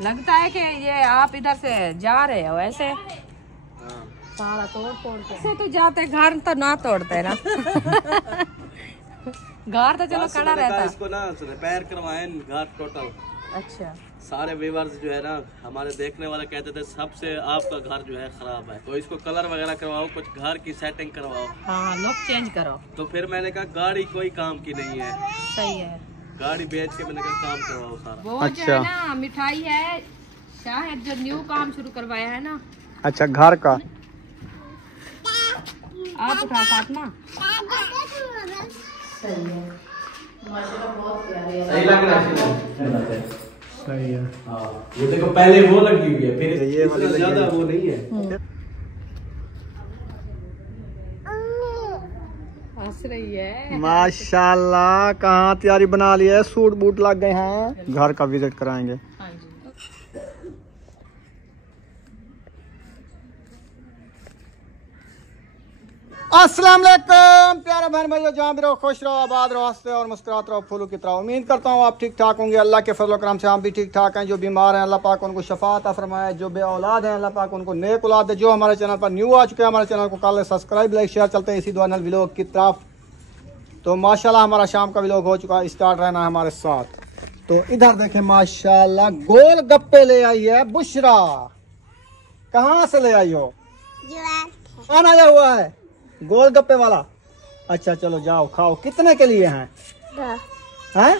लगता है कि ये आप इधर से जा रहे हो ऐसे सारा तोड़ के ऐसे तो जाते, घर तो ना तोड़ते ना। घर तो चलो खड़ा रहता। इसको ना रिपेयर करवाए घर टोटल। अच्छा। सारे व्यूअर्स जो है ना हमारे देखने वाले कहते थे सबसे आपका घर जो है खराब है, तो इसको कलर वगैरह करवाओ, कुछ घर की सेटिंग करवाओ। हाँ, लुक चेंज करो। तो फिर मैंने कहा गाड़ी कोई काम की नहीं है। सही है। गाड़ी बेच के मैंने कहा काम करवाओ सारा। वो अच्छा। जो है ना मिठाई है शायद जो न्यू काम शुरू करवाया है ना। अच्छा, घर का। आप उठा फातिमा। सही है, माशाल्लाह बहुत प्यारी है। सही लग रहा है। सही है। हाँ, ये देखो पहले वो लगी हुई है, फिर ये वाली ज्यादा वो नहीं है। हंस रही है। माशाल्लाह, कहाँ तैयारी बना ली है, सूट बूट लग गए हैं। घर का विजिट कराएंगे। हाँ जी। अस्सलाम वालेकुम प्यारे बहन भाइयों, जहाँ भी रहो खुश रहो, आबाद रहो, हंसते और मुस्कुराते रहो, फूलों की तरह। उम्मीद करता हूँ आप ठीक ठाक होंगे। अल्लाह के फजल करम से हम भी ठीक ठाक हैं। जो बीमार हैं अल्लाह पाक उनको शफात अता फरमाए, जो बे औलाद हैं अल्लाह पाक उनको नेक औलाद दे। जो हमारे चैनल पर न्यू आ चुके हैं हमारे चैनल को कर सब्सक्राइब, लाइक, शेयर। चलते हैं इसी दुआ नल व्लॉग की तरफ। तो माशाल्लाह हमारा शाम का व्लॉग हो चुका है, स्टार्ट रहना है हमारे साथ। तो इधर देखें माशाल्लाह गोल गप्पे ले आई है बुशरा। कहाँ से ले आई हो? कौन आया हुआ है गोल गप्पे वाला? अच्छा चलो जाओ खाओ। कितने के लिए हैं? हैं?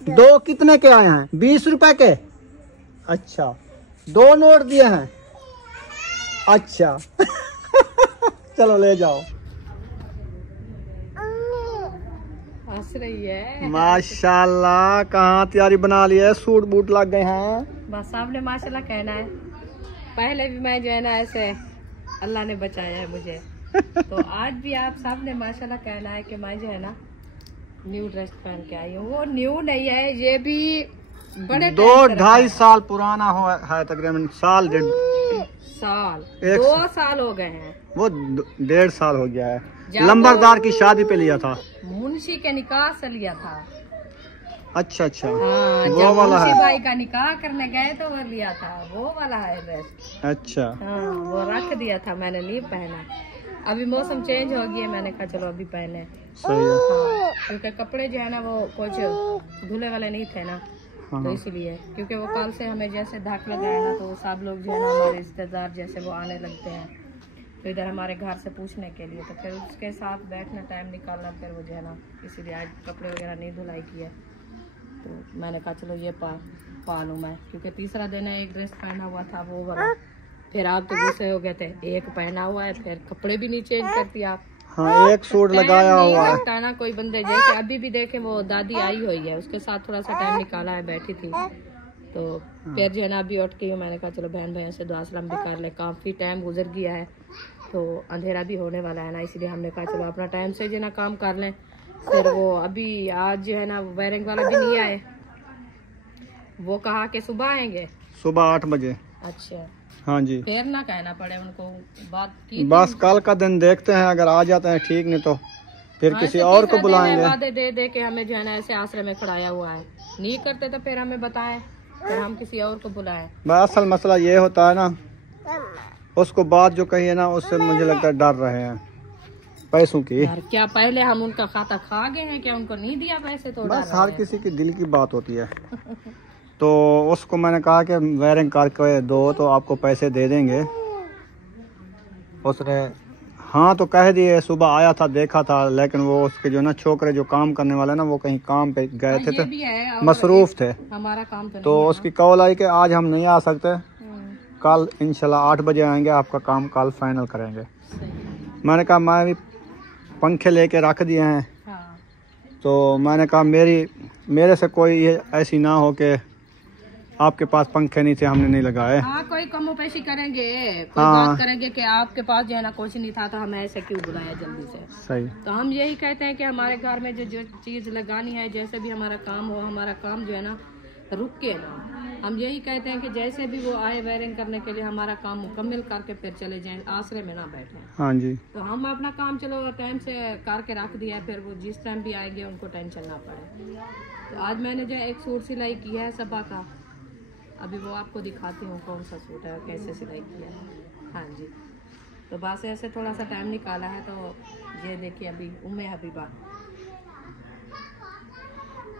दो कितने के आए हैं? 20 रुपए के। अच्छा, 2 नोट दिए हैं। अच्छा। चलो ले जाओ। हंस रही है। माशाल्लाह, कहाँ तैयारी बना ली है, सूट बूट लग गए हैं। बस आपने माशाल्लाह कहना है। पहले भी मैं जो है ना ऐसे अल्लाह ने बचाया है मुझे। तो आज भी आप सब ने माशाल्लाह कहना है कि मैं जो है ना न्यू ड्रेस पहन के आई हूँ। वो न्यू नहीं है, ये भी बड़े 2-2.5 साल पुराना है तकरीबन। साल 2 साल हो गए हैं। वो 1.5 साल हो गया है। लंबरदार की शादी पे लिया था, मुंशी के निकाह से लिया था। अच्छा अच्छा। हाँ, वो वाला है। भाई का निकाह करने गए तो वो लिया था, वो वाला है ड्रेस। अच्छा। हाँ, वो रख दिया था, मैंने नहीं पहना। अभी मौसम चेंज हो गया, मैंने कहा चलो अभी पहने। सही है। हाँ, क्योंकि कपड़े जो है ना वो कुछ धुले वाले नहीं थे ना। हाँ। तो इसीलिए, क्योंकि वो कल से हमें जैसे धाक लगाया ना, तो सब लोग जो है ना हमारे रिश्तेदार जैसे वो आने लगते हैं तो इधर हमारे घर से पूछने के लिए, तो फिर उसके साथ बैठना, टाइम निकालना, फिर वो जो है ना इसीलिए आज कपड़े वगैरह नहीं धुलाई की है। तो मैंने कहा चलो ये पा लूँ मैं, क्योंकि तीसरा दिन है, एक ड्रेस पहना हुआ था वो वाला। फिर आप तो गुस्से हो गए थे, एक पहना हुआ है फिर कपड़े भी नहीं चेंज करती आप। हाँ, एक सूट लगाया हुआ है ना कोई बंदे जैसे अभी भी देखे वो दादी आई हुई है, उसके साथ थोड़ा सा टाइम निकाला है, बैठी थी। तो फिर जो है ना अभी उठ के मैंने कहा चलो बहन भैया से दुआ सलाम भी कर ले, काफी टाइम गुजर गया है तो अंधेरा भी होने वाला है ना, इसलिए हमने कहा चलो अपना टाइम से जो ना काम कर लें। फिर वो अभी आज जो है ना वायरिंग वाला भी नहीं आए, वो कहा कि सुबह आएंगे, सुबह 8 बजे। अच्छा हाँ जी। फिर ना कहना पड़े उनको, बात की बस कल का दिन देखते हैं, अगर आ जाते हैं ठीक, नहीं तो फिर किसी और को बुलाएंगे। वादे दे दे के हमें जो है ना ऐसे आश्रय में खड़ाया हुआ है, नहीं करते तो फिर हमें बताएं, फिर हम किसी और को बुलाएं। बस असल मसला ये होता है ना, उसको बात जो कही है ना उससे मुझे लगता है डर रहे हैं पैसों की। यार क्या पहले हम उनका खाता खा गए हैं क्या? उनको नहीं दिया पैसे तो बस हर किसी की दिल की बात होती है। तो उसको मैंने कहा कि वायरिंग करके दो तो आपको पैसे दे देंगे। उसने हाँ तो कह दिए। सुबह आया था, देखा था, लेकिन वो उसके जो ना छोकरे जो काम करने वाले ना वो कहीं काम पे गए थे तो मसरूफ थे। हमारा काम तो उसकी कॉल आई कि आज हम नहीं आ सकते, कल इंशाल्लाह 8 बजे आएंगे, आपका काम कल फाइनल करेंगे। मैंने कहा मैं भी पंखे लेके रख दिए हैं। हाँ। तो मैंने कहा मेरे से कोई ऐसी ना हो कि आपके पास पंखे नहीं थे हमने नहीं लगाए। हाँ, कोई कमोपेशी करेंगे, कोई बात करेंगे कि आपके पास जो है ना कुछ नहीं था तो हमें ऐसे क्यों बुलाया जल्दी से। सही। तो हम यही कहते हैं कि हमारे घर में जो चीज लगानी है, जैसे भी हमारा काम हो, हमारा काम जो है ना रुक के ना, हम यही कहते हैं कि जैसे भी वो आए वायरिंग करने के लिए हमारा काम मुकम्मल करके फिर चले जाएं, आश्रय में ना बैठे। हाँ जी। तो हम अपना काम चलो टाइम से करके रख दिया है, फिर वो जिस टाइम भी आएंगे उनको टेंशन ना पड़े। तो आज मैंने जो एक सूट सिलाई किया है सबा का, अभी वो आपको दिखाती हूँ कौन सा सूट है और कैसे सिलाई किया है। हाँ जी, तो बस ऐसे थोड़ा सा टाइम निकाला है। तो ये देखिए अभी उम्मे हबीबा,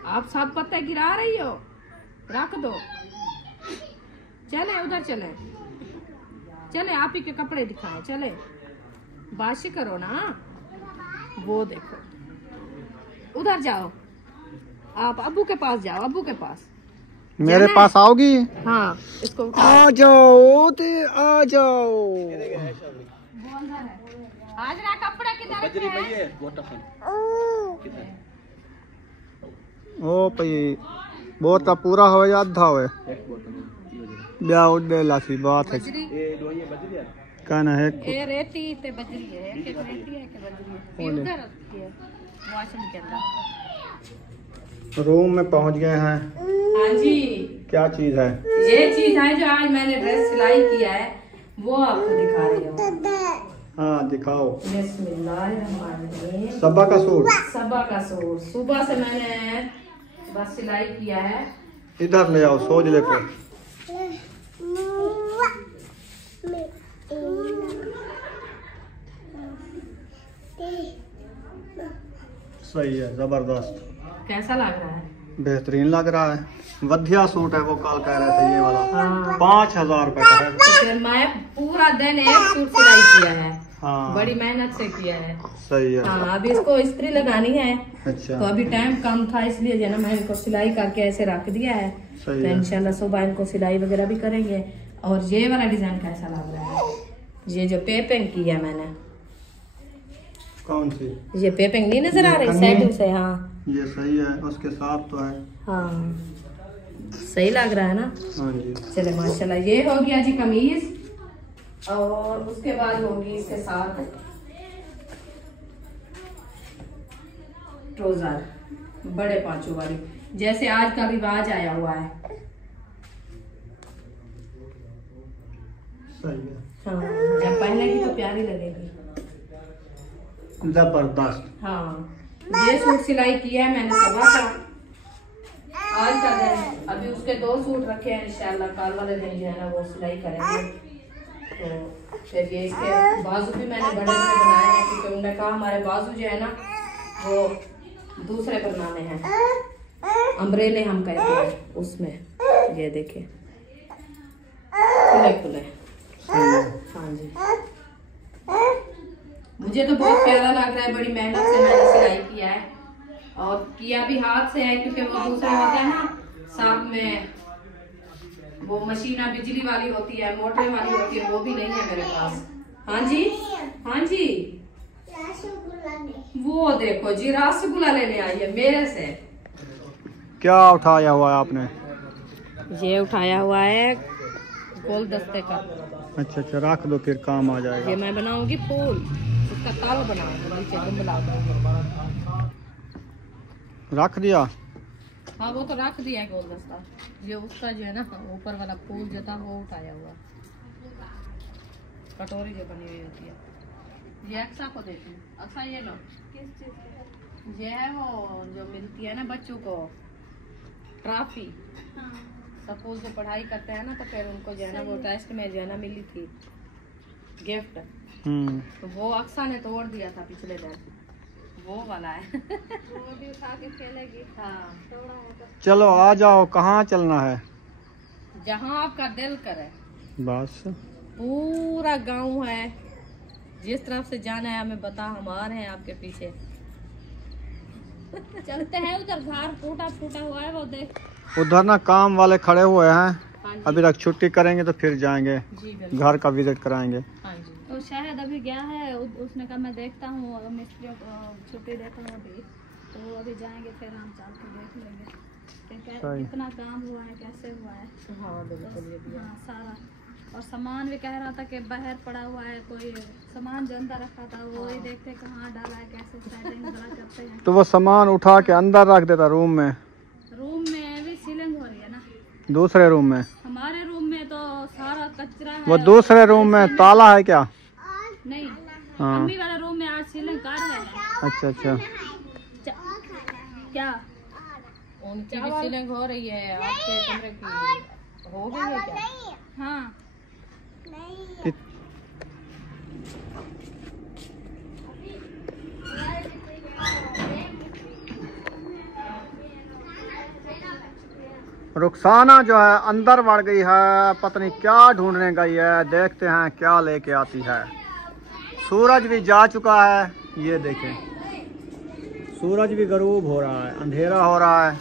आप सब पत्ते गिरा रही हो, रख दो। चले उधर चले, चले आप ही के कपड़े दिखाएं, चले बाशी करो ना। वो देखो उधर जाओ, आप अब्बू के पास जाओ, अब्बू के पास। मेरे पास आओगी? हाँ, इसको आ जाओ ते आ जाओ। आज ना कपड़ा किधर है? ओ पई बहुत का पूरा हो या आधा हो ब्याह उड़े लासी बात है। कहना है ये रेती ते बजरी है, एक रेती है के बजरी है, ये उधर रखी है वॉशरूम के अंदर। रूम में पहुंच गए हैं। हाँ जी, क्या चीज है? ये चीज है जो आज मैंने ड्रेस सिलाई किया है, वो आपको दिखा रही हूँ। हाँ दिखाओ। बिस्मिल्लाहिर्रहमानिर्रहीम। सबा का सूट? सबा का सूट सुबह से मैंने बस सिलाई किया है। इधर ले आओ, सोच ले पर। सही है, जबरदस्त। कैसा लग रहा है? बेहतरीन लग रहा है। वधिया सूट है, वो कल कह रहे थे ये वाला। हाँ। 5000 रुपए का है। तो मैं पूरा दिन एक सूट सिलाई किया है। हाँ। बड़ी मेहनत से किया है। सही है। हाँ, अभी इसको इस्त्री लगानी है। अच्छा। तो अभी टाइम कम था, इसलिए जो है ना मैंने इनको सिलाई करके ऐसे रख दिया है। तो इंशाल्लाह सुबह इनको सिलाई वगैरह भी करेंगे। और ये वाला डिजाइन कैसा लग रहा है? ये जो पेपिंग की है मैंने। कौन सी? ये पेपिंग नहीं नजर आ रही साइड से? हाँ ये सही है, उसके साथ तो है। हाँ सही लग रहा है ना? हाँ जी। चले माशाल्लाह। ये हो गया जी कमीज, और उसके बाद होगी इसके साथ ट्राउजर, बड़े पांचों वाली, जैसे आज का रिवाज आया हुआ है। सही है। हाँ, जब पहनेगी तो प्यारी लगेगी। जबरदस्त। हाँ, ये सूट सिलाई किया है मैंने सुबह का, आज का दिन। अभी उसके 2 सूट रखे हैं, इंशाल्लाह कल वाले दिन जो है ना वो सिलाई करेंगे। तो फिर ये इसके बाजू भी मैंने बड़े बड़े बनाए हैं, क्योंकि उन्होंने कहा हमारे बाजू जो है ना वो दूसरे बनाने हैं, अम्ब्रेले हम कहते हैं उसमें। ये देखिए खुले खुले। हाँ जी, मुझे तो बहुत प्यारा लग रहा है। बड़ी मेहनत से मैंने सिलाई किया है, और किया भी हाथ से है, क्योंकि वो दूसरे होते हैं ना साथ में, वो मशीना बिजली वाली होती है, मोटर वाली होती है, वो भी नहीं है मेरे पास। हाँ जी, हाँ जी, वो देखो जी रसगुल्ला लेने आई है मेरे से। क्या उठाया हुआ है आपने? ये उठाया हुआ है गोल दस्ते का। अच्छा अच्छा, रख दो फिर काम आ जाएगा। ये मैं बनाऊंगी फूल, उसका ताल बनाऊंगी, नीचे गुंबला। रख दिया? हाँ वो तो रख दिया है गोल दस्ता। ये उसका जो है ना ऊपर वाला फूल जो था वो उठाया हुआ, कटोरी जो बनी हुई होती है। ये अक्सा को देती हूँ। अक्सा ये लो। किस चीज? ये है वो जो मिलती है ना बच्चों को, ट्रॉफी। स्कूल से पढ़ाई करते हैं ना, तो फिर उनको जो है ना वो टेस्ट में जो है ना मिली थी गिफ्ट। तो वो अक्सा ने तोड़ दिया था पिछले दिन, वो वाला है। वो भी उठा के खेलेगी। हाँ चलो आ जाओ, कहाँ चलना है? जहाँ आपका दिल करे। बस पूरा गांव है, जिस तरफ से जाना है हमें बता, हम आ रहे हैं आपके पीछे। चलते हैं उधर, घर टूटा फूटा हुआ है वो देख। उधर ना काम वाले खड़े हुए हैं, अभी तक छुट्टी करेंगे तो फिर जाएंगे घर का विजिट कराएंगे। हाँ जी। तो शायद अभी गया है, उसने कहा मैं देखता हूँ, मिस्त्रियों को छुट्टी देता हूँ अभी, तो वो अभी जाएंगे, फिर हम चल के देख लेंगे कितना काम हुआ है, कैसे हुआ है। हाँ बिल्कुल। हाँ सारा, और सामान भी कह रहा था कि बाहर पड़ा हुआ है, कोई सामान जो अंदर रखा था वो ही देखते कहाँ डाला है, कैसे सेटिंग वगैरह करते हैं। तो वो सामान उठा के अंदर रख देता रूम में? रूम में अभी सीलिंग हो रही है ना। दूसरे रूम में? हमारे रूम में तो सारा कचरा है। वो दूसरे रूम में ताला है क्या? नहीं, हाँ। अम्मी वाले रूम में आज सीलिंग कर रहे हैं। अच्छा अच्छा। क्या उनकी भी सीलिंग हो रही है, आपके कमरे की हो गई है क्या? हाँ रुखसाना जो है अंदर बढ़ गई है, पता नहीं क्या ढूंढने गई है। देखते हैं क्या लेके आती है। सूरज भी जा चुका है, ये देखें सूरज भी गरूब हो रहा है, अंधेरा हो रहा है।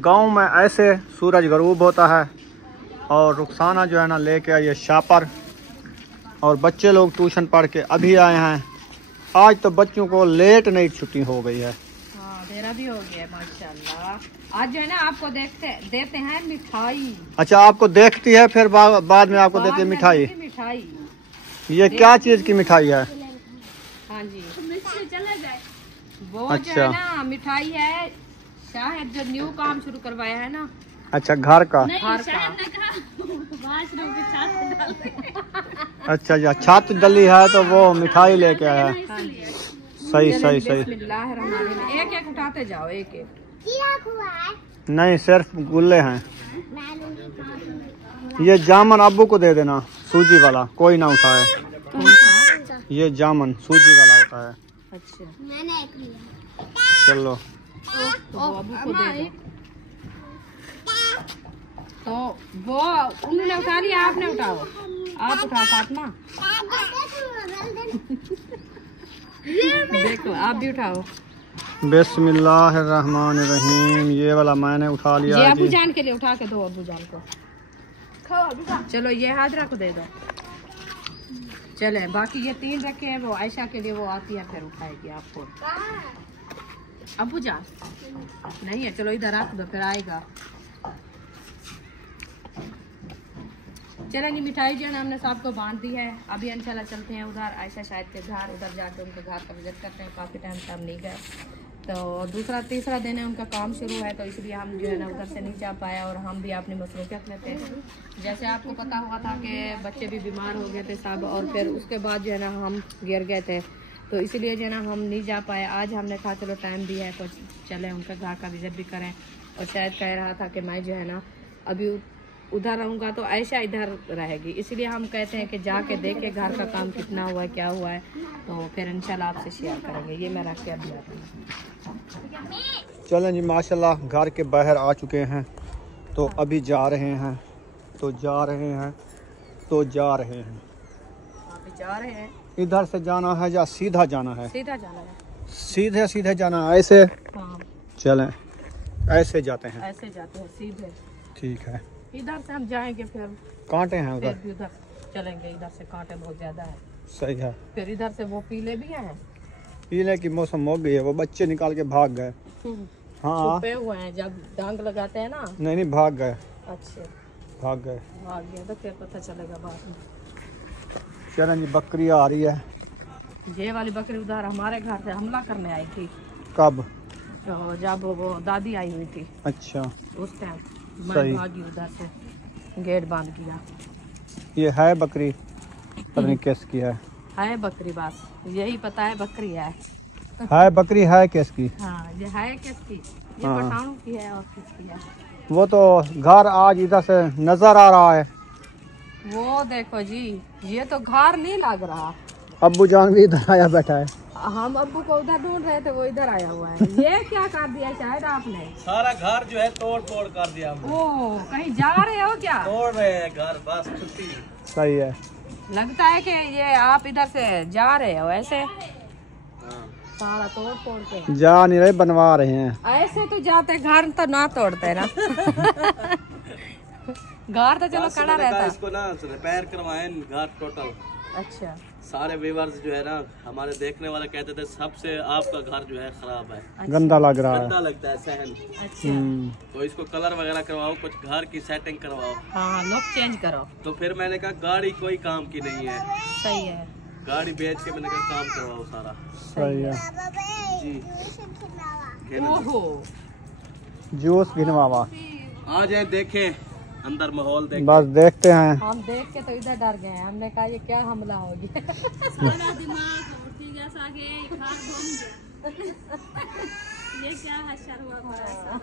गांव में ऐसे सूरज गरूब होता है। और रुखसाना जो है ना लेके आई है शापर। और बच्चे लोग ट्यूशन पढ़ के अभी आए हैं। आज तो बच्चों को लेट नाइट छुट्टी हो गई है। हाँ देरा भी हो गया माशाल्लाह। आज जो है ना आपको देते हैं मिठाई। अच्छा, आपको देखती है फिर बाद में आपको देती है मिठाई। मिठाई ये क्या चीज की मिठाई है? हाँ जी चला जाए। वो अच्छा। जो है ना मिठाई है शायद जो न्यू काम शुरू करवाया है ना। अच्छा, घर का। नहीं घर शायद का। ना कहा वाशरूम की छत डाल दे। अच्छा अच्छा, छत डली है तो वो मिठाई लेके आया है। हाँ जी। सही सही सही। बिस्मिल्लाहिर्रहमानिर्रहीम। एक एक उठाते जाओ, एक एक। नहीं, सिर्फ गुल्ले हैं। ये जामन अब्बू को दे देना, सूजी वाला, कोई ना उठाए। ये जामन सूजी वाला होता है। अच्छा चलो तो वो अब्बू को दे दो। तो वो उन्होंने उठा लिया, आपने उठाओ। आप उठाओ फातिमा। देखो आप भी उठाओ। बिस्मिल्लाहिर्रहमानिर्रहीम। ये वाला मैंने उठा लिया ये है अबू जी। जान के लिए उठा के दो, अबू जान को। चलो ये हाजरा को दे दो। चले बाकी ये 3 रखे हैं, वो आयशा के लिए वो आती है फिर उठाएगी आपको। अबू जान नहीं है, चलो इधर रख दो फिर आएगा। चलेंगे मिठाई जो है ना हमने सबको बांध दी है। अभी इंशाल्लाह चलते हैं उधर आयशा शायद के घर, उधर जाके उनके घर का विजिट करते हैं। काफ़ी टाइम से हम नहीं गए, तो तीसरा दिन है उनका काम शुरू है, तो इसलिए हम जो है ना उधर से नहीं जा पाया। और हम भी अपनी मसरूफियत में थे। जैसे आपको पता हुआ था कि बच्चे भी बीमार हो गए थे सब, और फिर उसके बाद जो है ना हम गिर गए थे, तो इसलिए जो है ना हम नहीं जा पाए। आज हमने कहा चलो टाइम भी है तो चले उनके घर का विजिट भी करें। और शायद कह रहा था कि मैं जो है ना अभी उधर रहूँगा तो आयशा इधर रहेगी, इसलिए हम कहते हैं कि जाके देखे घर का काम कितना हुआ है, क्या हुआ है, तो फिर इंशाल्लाह आपसे शेयर करेंगे। ये मैं रख के अभी आती हूँ। चलें जी, माशाल्लाह घर के बाहर आ चुके हैं, तो अभी जा रहे हैं तो जा रहे हैं तो जा रहे हैं। अभी जा रहे हैं। इधर से जाना है या सीधा जाना है? सीधा जाना है। सीधे सीधे जाना है, ऐसे? हाँ चलें ऐसे जाते हैं। ऐसे जाते हैं सीधे। ठीक है, इधर से हम जाएंगे फिर कांटे हैं फिर उधर? भी उधर चलेंगे। इधर से कांटे बहुत ज्यादा है। सही है। फिर इधर से वो पीले भी हैं। पीले की मौसम हो गई है, वो बच्चे निकाल के भाग गए। हाँ छुपे हुए हैं, जब डांग लगाते हैं ना। नहीं भाग गए, अच्छे भाग गए। भाग गया तो फिर पता चलेगा बाद में। चलें जी, बकरी आ रही है। ये वाली बकरी उधर हमारे घर से हमला करने आई थी, कब? तो जब वो दादी आई हुई थी अच्छा, उस टाइम सही। मैं भागी उधर से, गेट बंद किया। ये है बकरी, पता नहीं किसकी है। है बकरी, बस यही पता है बकरी है। बकरी है किसकी? हाँ ये है किसकी? ये हाँ। पठानों की है और किसकी है? वो तो घर आज इधर से नजर आ रहा है। वो देखो जी, ये तो घर नहीं लग रहा। अब्बू जान भी इधर आया बैठा है। हम अब्बू को उधर ढूंढ रहे थे, वो इधर आया हुआ है। ये क्या कर दिया शायद आपने? सारा घर जो है तोड़ फोड़ कर दिया हमने। ओ कहीं जा रहे हो क्या? तोड़ रहे हैं घर, बस छुट्टी। सही है। लगता है कि ये आप इधर से जा रहे हो ऐसे। हाँ। सारा तोड़ फोड़ के जा नहीं रहे, बनवा रहे हैं। ऐसे तो जाते, घर तो ना तोड़ते ना। घर तो चलो बस खड़ा मैंने कहा रहता। इसको ना रिपेयर करवाएं घर टोटल। अच्छा सारे व्यूअर्स जो है ना हमारे देखने वाले कहते थे सबसे आपका घर जो है खराब है, गंदा लग रहा गंदा है। लगता है सहन, अच्छा। तो इसको कलर वगैरह करवाओ, कुछ घर की सेटिंग करवाओ। हाँ लुक चेंज करो। तो फिर मैंने कहा गाड़ी कोई काम की नहीं है, सही है। गाड़ी बेच के मैंने कहा काम करवाओ सारा। सही है। जी ओहो जूस गिनवावा। आ जाए देखें अंदर माहौल देख। बस देखते हैं। हम देख के तो इधर डर गए। हमने कहा ये क्या हमला हो गया। सारा दिमाग उठी जैसा कि खाक घूम गया। ये क्या हशर हुआ हमारा सारा।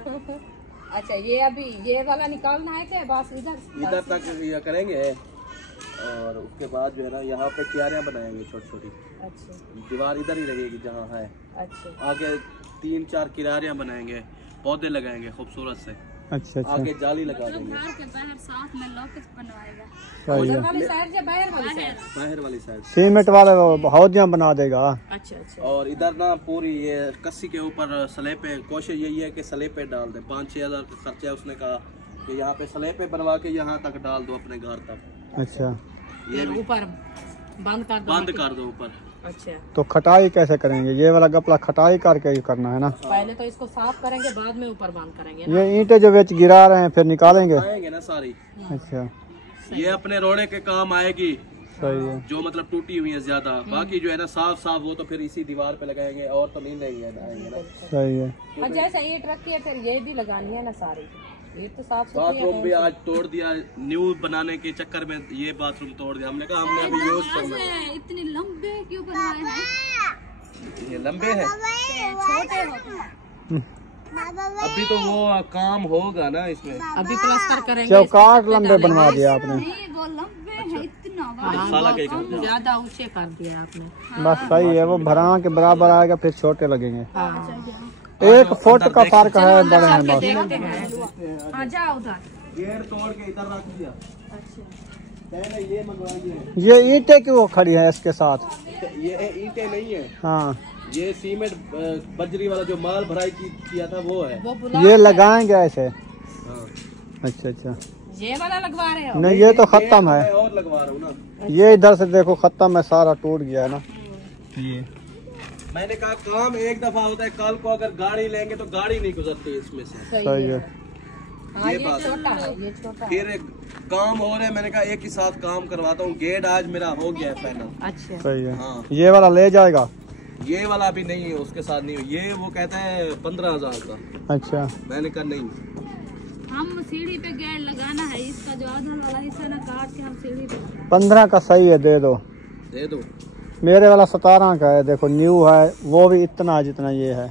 अच्छा, ये अभी ये वाला निकालना है क्या? बस इधर तक ये करेंगे और उसके बाद जो है ना यहाँ पे क्यारियाँ बनाएंगे छोटी छोटी। अच्छा, दीवार इधर ही रहेगी जहाँ है। अच्छा, आगे 3-4 किनारियाँ बनाएंगे, पौधे लगाएंगे खूबसूरत से। अच्छा अच्छा, आगे जाली लगा मतलब देंगे। घर के बाहर साथ में लॉकेट बनवाएगा। सही है। वाली साइड या बाहर वाली साइड? बाहर वाली साइड। सीमेंट वाला हौदियाँ बना देगा। अच्छा अच्छा, और इधर ना पूरी ये कस्सी के ऊपर स्लेपे, कोशिश यही है कि स्लेपे डाल दें। 5-6 हज़ार का खर्चा है। उसने कहा कि यहाँ पे स्लेपे बनवा के यहाँ तक डाल दो अपने घर तक। अच्छा, ये ऊपर बंद कर दो ऊपर। अच्छा, तो खटाई कैसे करेंगे? ये वाला गपला खटाई करके ही करना है ना? पहले तो इसको साफ करेंगे, बाद में ऊपर बंद करेंगे ना? ये ईंटें जो बेच गिरा रहे हैं फिर निकालेंगे? आएंगे ना सारी। अच्छा, ये अपने रोड़े के काम आएगी, सही है। जो मतलब टूटी हुई है ज्यादा। बाकी जो है ना साफ वो तो फिर इसी दीवार पे लगाएंगे और तो नहीं आएंगे ना। सही है। और जैसे ईंट रखी है फिर ये भी लगानी है ना सारी। ईंट तो साफ सुथरी बाथरूम है। भी आज तोड़ दिया, न्यू बनाने के चक्कर में ये बाथरूम तोड़ दिया। हमने कहा हमने अभी यूज करना है। इतने लंबे क्यों बनवाए हैं? ये लंबे हैं, छोटे होते हैं। अभी तो वो काम होगा ना इसमें। अभी प्लास्टर करेंगे। चौकाट लंबे बनवा दिया आपने। नहीं वो लंबे हैं इतना बड़ा। साला के कर दिया। ज्यादा ऊंचे कर दिया आपने। बस सही है, वो भरा के बराबर आएगा फिर छोटे लगेंगे। हाँ, 1 फुट का फर्क है, बड़े हैं बस। देखते हैं। हाँ, जाओ उधर। गेट तोड़ के इधर रख दिया। पहले ये मंगवाइए। ये ईंटें क्यों खड़ी है इसके साथ? ये ईंटें नहीं है, हाँ, ये सीमेंट बजरी वाला जो माल भराई किया था वो है। वो बुला ये लगाएंगे ऐसे? हाँ। अच्छा अच्छा, ये वाला लगवा रहे हो? नहीं ये तो खत्म मैं है। और लगवा रहा हूँ ना। ये इधर से देखो खत्म है, सारा टूट गया है ना। ये मैंने कहा काम एक दफा होता है, कल को अगर गाड़ी लेंगे तो गाड़ी नहीं गुजरती इसमें से। सही है। हाँ, ये ये बात है। छोटा है, ये छोटा है। फिर एक काम हो रहा है, मैंने कहा एक ही साथ काम करवाता हूँ। गेट आज मेरा हो गया है फाइनल। अच्छा, सही है। हाँ, ये वाला ले जाएगा? ये वाला अभी नहीं है, उसके साथ नहीं है। ये वो कहता है 15,000 का। अच्छा, मैंने कहा नहीं। हम सीढ़ी पे गैर लगाना है, इसका जो आधा वाला हिस्सा ना काट के हम सीढ़ी पे लगाएंगे। 15 का सही है, दे दो। दे दो। मेरे वाला 17 का है, देखो न्यू है, वो भी इतना है जितना ये है।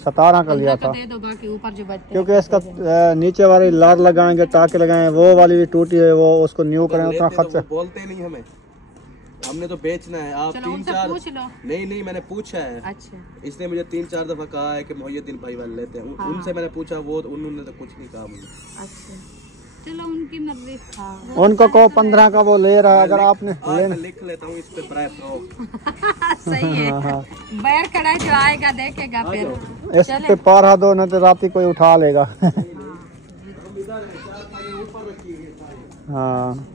17 का लिया था, दे दो, बाकी ऊपर जो बचते क्योंकि इसका नीचे वाली लार लगाएंगे, टाके लगाएंगे, वो वाली भी टूटी है, वो उसको न्यू करेंगे उतना लेते तो खर्चा। वो बोलते नहीं हमें, हमने तो बेचना है। आप चलो, उनसे 3-4 पूछ लो। नहीं मैंने पूछा है। अच्छा, इसने मुझे 3-4 दफा कहा है कि मोहिउद्दीन भाई वाले लेते हैं। हाँ। उनसे मैंने पूछा, वो उन्होंने तो कुछ नहीं कहा मुझे। अच्छा, चलो उनकी मर्जी। हाँ, उनको कहो 15 का वो ले रहा है, अगर आपने आज लेना। मैं लिख लेता हूँ इस पे प्राइस। सही है। हाँ हाँ, बैर खड़ा जो आएगा देखेगा फिर। इस पे पारा दो, न तो रात कोई उठा लेगा। हाँ,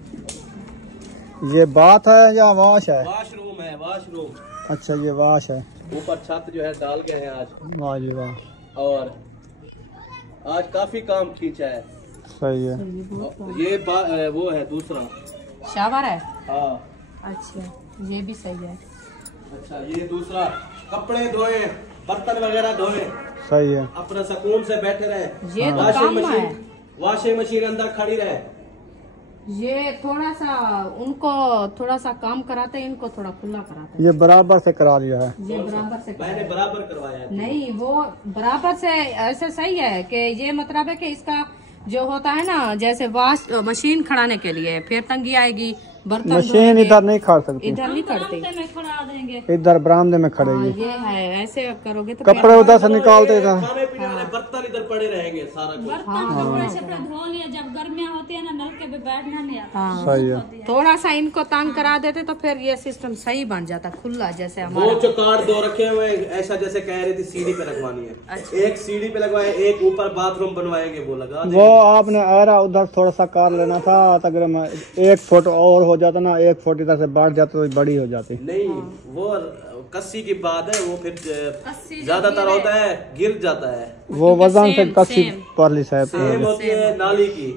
ये बात है या वाश है? वाशरूम है, वाशरूम। अच्छा, ये वाश है। ऊपर छत जो है डाल गए हैं आज। वाह जी वाह, और आज काफी काम खींचा है। सही है। ये वो है दूसरा शावर है। हाँ, अच्छा, ये भी सही है। अच्छा ये दूसरा, कपड़े धोए, बर्तन वगैरह धोए, सही है। अपना सुकून से बैठे रहे। ये तो काम है। वॉशिंग मशीन अंदर खड़ी रहे। ये थोड़ा सा उनको थोड़ा सा काम कराते हैं, इनको थोड़ा खुला कराते ये बराबर से करा लिया है। हैं। ये बराबर से मैंने बराबर करवाया है। नहीं, वो बराबर से ऐसे सही है कि ये मतलब है कि इसका जो होता है ना, जैसे वॉश मशीन खड़ाने के लिए फिर तंगी आएगी, बर्तन मशीन धोएंगे। इधर नहीं खड़ सकती, इधर नहीं करते। में खड़ा देंगे। इधर बरामदे में हाँ, खड़ेगी। ये है, ऐसे करोगे तो कपड़े उधर से निकालते इधर। खाने पीने वाले बर्तन इधर पड़े रहेंगे सारा कुछ। बर्तन कपड़े शपड़े धो लिया, जब गर्मियाँ होती है ना नलके पे बैठना नहीं आता। हाँ, सही है। थोड़ा सा इनको तंग करा देते तो फिर ये सिस्टम सही बन जाता, खुला जैसे वो हमारा। जो कार्ड दो रखे हुए हैं, ऐसा जैसे कह रही थी सीढ़ी पे लगवानी है। अच्छा। एक सीढ़ी पे लगवाए, एक ऊपर बाथरूम बनवाएंगे, वो लगा देंगे। वो आपने एरा उधर थोड़ा सा कार लेना था, अगर 1 फुट और हो जाता ना, 1 फुट इधर से बढ़ जाता तो बड़ी हो जाती। नहीं, वो कस्सी की बात है, वो फिर ज्यादातर होता है गिर जाता है। वो वजन से सेम, कसी सेम। परली साहब सेम होती है नाली की।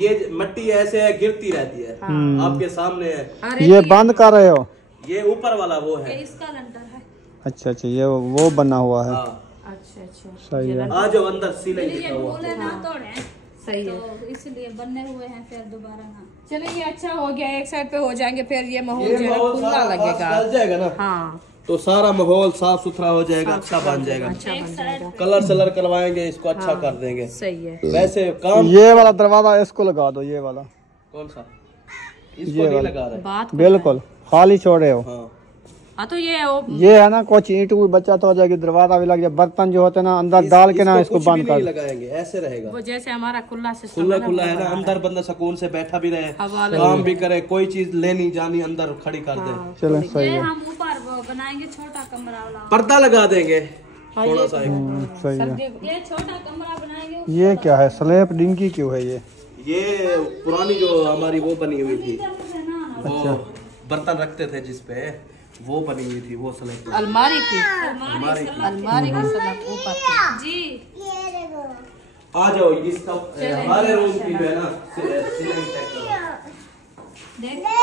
ये मट्टी ऐसे है, गिरती रहती है। आपके सामने है। अरे ये बंद कर रहे हो? ये ऊपर वाला वो है। इसका लंटर है। अच्छा अच्छा, ये वो बना हुआ है। हाँ, अच्छा अच्छा, सही है। आ जाओ अंदर, सीलिंग ये लिखा हुआ। बोले ना तोड़े। सही है। तो इसलिए बनने हुए हैं फिर दोबारा ना। चलिए ये अच्छा हो गया, एक साइड पे हो जाएंगे, फिर ये माहौल ये जो है माहौल खुला सारा लगेगा। डल जाएगा ना, हाँ तो सारा माहौल साफ सुथरा हो जाएगा, अच्छा बन जाएगा। अच्छा बन जाएगा। कलर सलर करवाएंगे, इसको अच्छा कर देंगे। सही है। वैसे काम ये वाला दरवाजा इसको लगा दो, ये वाला। कौन सा? इसको नहीं लगा रहे। बात बिल्कुल खाली छोड़े हो। हाँ हाँ तो ये ये है ना कुछ ईंट भी बच्चा तो हो जाएगी, दरवाजा भी लग जाए, बर्तन जो होते हैं ना अंदर डाल के ना इसको कुछ भी बंद नहीं कर। लगाएंगे, ऐसे रहेगा। वो जैसे हमारा खुला सिस्टम खुला खुला है ना, अंदर बंदा सुकून से बैठा भी रहे, हवा काम भी करे, कोई चीज लेनी जानी अंदर खड़ी कर दे। चलो सही ये है। हम ऊपर वो बनाएंगे छोटा कमरा वाला। पर्दा लगा देंगे थोड़ा सा। सही है। ये छोटा कमरा बनाएंगे। ये क्या है, स्लैब डिंगी क्यों है ये पुरानी जो हमारी वो बनी हुई थी, अच्छा। वो बर्तन रखते थे जिसपे, वो बनी हुई थी, वो स्लैब अलमारी की हमारी। अलमारी की सलाब ऊपर की। जी आ जाओ, इसका हमारे रूम की जो है ना सीलिंग चेक करो। देखो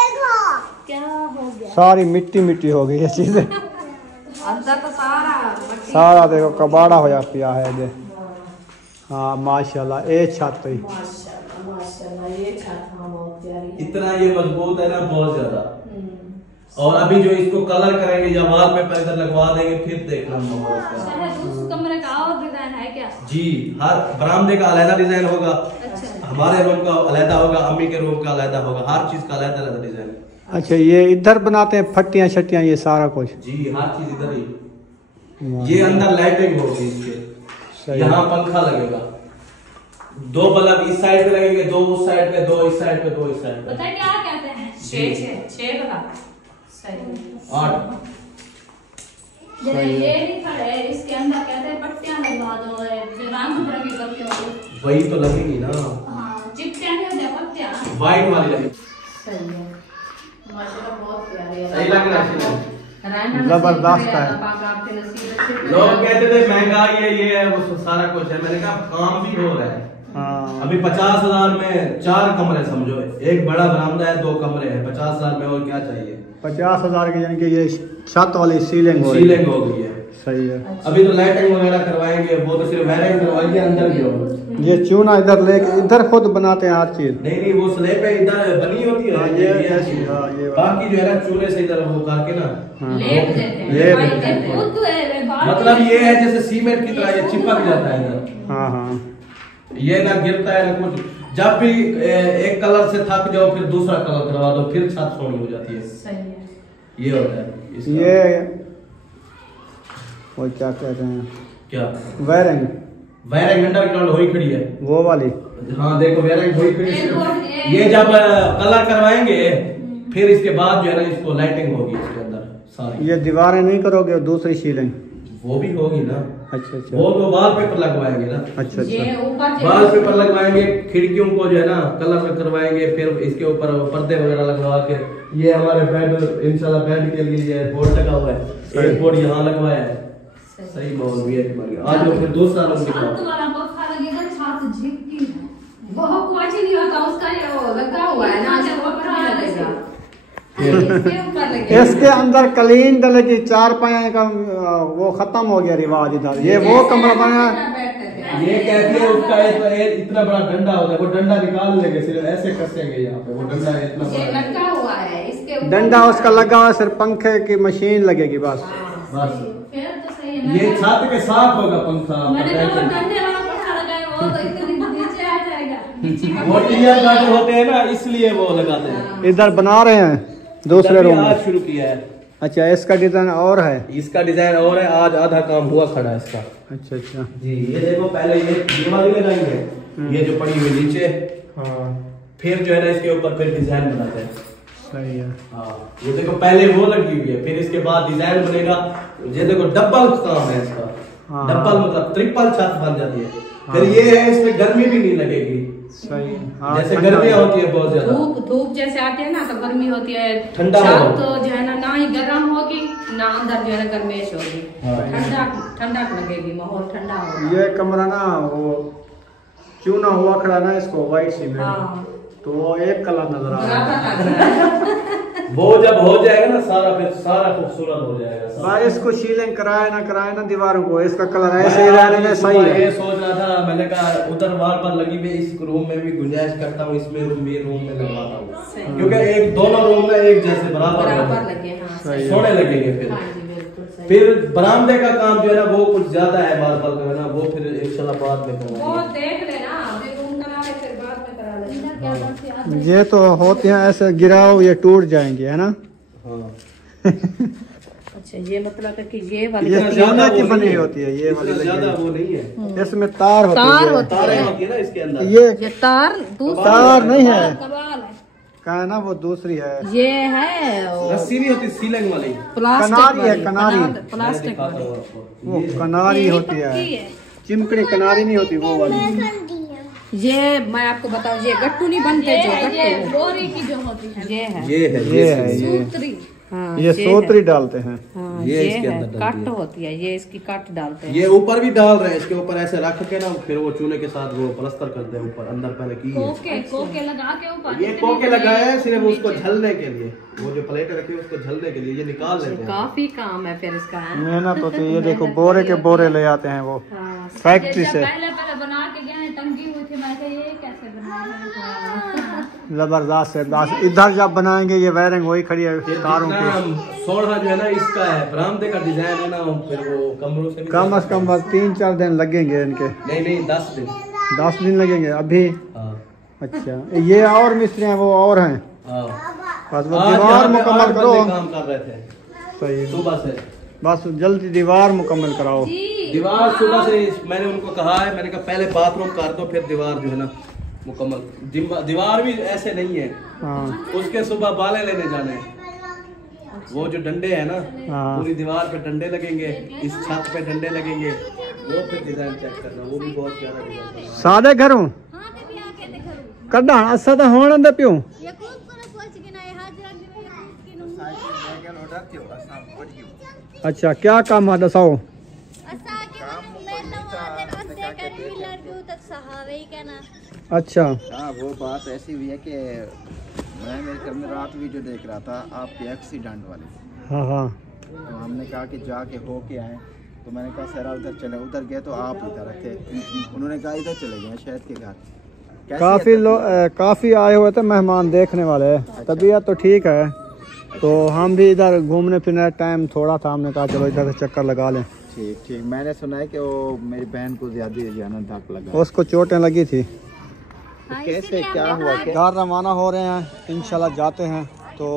क्या हो गया। सारी मिट्टी मिट्टी हो गई ये चीजें। अंदर तो सारा सारा देखो कबाड़ा होया पिया है ये। हाँ माशाल्लाह, ये छत ही। माशाल्लाह ये छत हाँ बहुत प्यारी। इतना ये मजबूत है ना, बहुत ज्यादा। और अभी जो इसको कलर करेंगे या वॉल पेपर इधर लगवा देंगे, फिर देखना माहौल इसका। शायद उस कमरे का और डिजाइन है क्या? जी, हर बरामदे का अलग डिजाइन होगा, अच्छा हमारे रूम का अलग होगा, अम्मी के रूम का अलग होगा, हर चीज का अलग अलग डिजाइन। अच्छा ये इधर बनाते हैं फट्टियां छट्टियां ये सारा कुछ। जी हाँ, चीज इधर ही। ये अंदर लाइटिंग होगी इसके, सही। यहाँ पंखा लगेगा, 2 बल्ब इस साइड पे लगेंगे, 2 उस साइड पे, 2 इस साइड पे, 2 इस साइड पे। पता है क्या कहते हैं? 6 वाला सही। 8। जैसे ये नहीं खड़े, इसके अंदर कहते हैं पट्टियां लगवा दो, जो रंग बिरंगी पट्टियां होती। वही तो लगेगी ना, हाँ चिपटियां नहीं होती, पट्टियां। व्हाइट वाली लगेगी। सही है माशाल्लाह, बहुत प्यारी है। सही लग रहा है। जबरदस्त है। लोग कहते थे महंगाई है, ये है, वो सारा कुछ है। मैंने कहा काम भी हो रहा है। हाँ अभी 50,000 में 4 कमरे समझो, एक बड़ा बरामदा है, 2 कमरे हैं, 50,000 में और क्या चाहिए। 50,000 की, यानी कि ये छत वाली सीलिंग हो सीलिंग हो गई है। सही है। अभी तो लाइटिंग वगैरह करवाएंगे, वो तो सिर्फ वायरिंग करवाएंगे, अंदर भी होगा। ये चूना इधर लेके इधर खुद बनाते हैं हर चीज। नहीं वो स्लैब पे इधर बनी होती है। हाँ, ये ऐसी, हाँ, ये बाकी जो है ना चूल्हे से इधर वो करके ना, लेप देते हैं, लेप पाइप देते देते हैं। खुद मतलब ये है जैसे सीमेंट की तरह ये चिपक जाता है इधर। हाँ हाँ ये ना गिरता है ना कुछ। जब भी एक कलर से थक जाओ, फिर दूसरा कलर करवा दो, फिर छत सोनी हो जाती है। सही है। ये होता है इसका। ये वो क्या कहते हैं, क्या वायरिंग वायरिंग अंडरग्राउंड हुई खड़ी है। वो वाली। हाँ देखो वायरिंग हुई खड़ी है। ये जब कलर करवाएंगे, फिर इसके बाद जो है ना इसको लाइटिंग होगी इसके अंदर सारी। ये दीवारें नहीं करोगे और दूसरी सीलिंग? वो भी होगी ना। अच्छा अच्छा वो तो वॉल पेपर लगवाएंगे ना। अच्छा ये अच्छा। ऊपर वॉल पेपर लगवाएंगे, खिड़कियों को जो है ना कलर करवाएंगे, फिर इसके ऊपर पर्दे वगैरह लगवा के। ये हमारे बेड, इंशाल्लाह बेड के लिए ये बोर्ड लगा हुआ है, एक बोर्ड यहाँ लगवाया है। सही माहौल भी है हमारे। आज लोग फिर दूसरा रूम छत दिखाओ। वाला पंखा लगेगा, छत झिकती है। बहुत कुछ नहीं होता उसका, ये वो लगा हुआ है ना, इसके ऊपर नहीं लगेगा। इसके ऊपर लगेगा। इसके अंदर कलीन डलेगी, 4 पाया का वो खत्म हो गया रिवाज इधर। ये वो कमरा बना। ये कहते हैं उसका इतना बड़ा डंडा होता है, वो डंडा निकाल लेंगे, सिर्फ ऐसे कसेंगे यहाँ पे, वो डंडा इतना ये बड़ा। लगा हुआ है, इसके ऊपर डंडा उसका लगा हुआ, सिर्फ पंखे की मशीन लगेगी बस। बस फिर तो सही है। ये छत के साथ होगा पंखा। मैंने कहा वो डंडे वाला पंखा लगाए, वो तो इतनी नीचे आ जाएगा। वो टीयर का जो होते हैं ना, इसलिए वो लगाते हैं। इधर बना रहे हैं दूसरे तभी रूम आज में। शुरू किया है। अच्छा इसका डिजाइन और है। इसका डिजाइन और है, आज आधा काम हुआ खड़ा है इसका। अच्छा अच्छा। जी ये देखो, पहले ये दीवार लगाई है, ये जो पड़ी हुई नीचे, हाँ फिर जो है ना इसके ऊपर फिर डिजाइन बनाते हैं। सही है। हाँ ये देखो, पहले वो लगी हुई है, फिर इसके बाद डिजाइन बनेगा। ये देखो डबल काम है इसका। हाँ। डबल मतलब ट्रिपल छत बन जाती है। फिर ये है, इसमें गर्मी भी नहीं लगेगी। सही। हाँ, जैसे ठंडा गर्मियाँ होती है बहुत ज्यादा, धूप जैसे आती है ना तो गर्मी होती है, ठंडा छत माहौल। तो जो है ना ही गर्म होगी ना अंदर जो है ना गर्मेश होगी। हाँ। ठंडक लगेगी, माहौल ठंडा होगा। ये कमरा ना वो चूना हुआ खड़ा ना, इसको व्हाइट सीमेंट, हाँ। तो वो एक कलर नजर आ रहा है। बराबर लग रहा है। वो जब हो जाएगा ना सारा, फिर सारा खूबसूरत हो जाएगा। भाई इसको सीलिंग कराए ना दीवारों को, इसका कलर ऐसे ही रहने में सही है। ये सोच रहा था, मैंने कहा उधर वॉल पर लगी हुई इस रूम में भी गुंजाइश करता हूँ, इसमें रूम में लगवाता हूँ, क्योंकि एक दोनों रूम में एक जैसे बराबर लगे, सोने लगेंगे। फिर बरामदे का काम जो है ना वो कुछ ज्यादा है, मार्बल का है ना, वो फिर इंशाल्लाह बाद में करेंगे। वो देख लेना, अभी रूम करा ले फिर बाद में करा लेना। ये तो होते हैं ऐसे, गिराओ ये टूट जाएंगे, है ना। हाँ। अच्छा, ये मतलब है कि ये वाली ये सोने की बनी होती है, ये वाली ज्यादा वो नहीं है, इसमें तार होती है, तारें होती है ना इसके अंदर। ये तार तार नहीं है, कबाल है। कहा ना वो दूसरी है, ये है रस्सी नहीं होती सीलिंग वाली, कनारी है, कनारी प्लास्टिक वाली। वो कनारी होती है, चिमकड़ी कनारी नहीं होती वो वाली। ये मैं आपको बताऊं, ये गट्टू नहीं बनते, जो ये गट्टू बोरी की जो होती है, ये है सूत्री। हाँ, ये सोतरी डालते हैं। हाँ, ये ये इसके है अंदर कट होती है, ये इसकी कट डालते हैं। ये ऊपर भी डाल रहे हैं, इसके ऊपर ऐसे रख के ना फिर वो चूने के साथ वो प्लास्टर करते हैं ऊपर, अंदर पहले की है। कोके लगा के ऊपर, ये कोके लगाए हैं सिर्फ उसको झलने के लिए, वो जो प्लेट रखी है उसको झलने के लिए, ये निकाल लेते हैं। काफी काम है फिर इसका, है मेहनत होती है। ये देखो बोरे के बोरे ले आते हैं वो फैक्ट्री से, पहले बना के गए, टंगी हुई थी, मैं कहा ये कैसे बनाया। जबरदस्त है। इधर जब बनाएंगे ये वायरिंग वही खड़ी है तारों की। सोना जो है ना इसका है, बरामदे का डिजाइन है ना, फिर वो कमरों से कम से कम 3-4 दिन लगेंगे इनके। नहीं 10 दिन 10 दिन लगेंगे अभी। हाँ। अच्छा, ये और मिस्त्री हैं वो और हैं, हाँ। बस वो दीवार मुकम्मल करो। काम कर रहे थे सही, सुबह से, बस जल्दी दीवार मुकम्मल कराओ। दीवार सुबह से मैंने उनको कहा है, मैंने कहा पहले बाथरूम कर दो फिर दीवार जो है ना मुकम्मल। दीवार भी ऐसे नहीं है, हाँ उसके सुबह बाले लेने जाने हैं, वो जो डंडे है ना, हाँ। पूरी दीवार पे डंडे लगेंगे, इस छत पे डंडे लगेंगे, वो फिर डिजाइन चेक करना, वो भी बहुत प्यारा डिजाइन। सादे घरों कड़ा असा तो होने दे पियो। अच्छा, क्या काम है दसाओ। अच्छा, हाँ, वो बात ऐसी हुई है कि मैं मेरे घर में रात वीडियो देख रहा था आपके एक्सीडेंट वाली। हाँ हाँ, तो हमने कहा कि जाके हो के आए, तो मैंने कहा सर उधर चले, उधर गए तो आप इधर थे, उन्होंने कहा इधर चले गए शायद के घर। काफ़ी लोग काफ़ी आए हुए थे मेहमान देखने वाले। तबीयत तो ठीक है, तो हम भी इधर घूमने फिरने टाइम थोड़ा था, हमने कहा चलो इधर से चक्कर लगा लें। ठीक ठीक, मैंने सुना है कि वो मेरी बहन को ज्यादा धक लगा, उसको चोटें लगी थी। तो कैसे क्या हुआ? घर रवाना हो रहे हैं, इंशाल्लाह जाते हैं। तो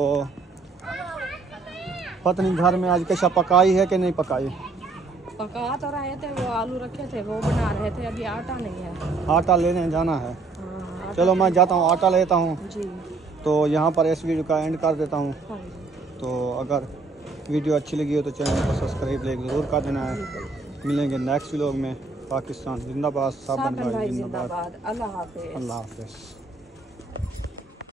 पता नहीं घर में आज कैसा पकाई है कि नहीं पकाई। पका तो रहे थे, वो आलू रखे थे वो बना रहे थे, अभी आटा नहीं है। आटा लेने जाना है। हाँ, चलो मैं जाता हूँ, आटा लेता हूँ। जी। तो यहाँ पर इस वीडियो का एंड कर देता हूँ। हाँ, तो अगर वीडियो अच्छी लगी हो तो चैनल को सब्सक्राइब ज़रूर कर देना है। मिलेंगे नेक्स्ट व्लॉग में। पाकिस्तान जिंदाबाद, साबन भाई जिंदाबाद। अल्लाह हाफिज़। अल्लाह हाफिज़।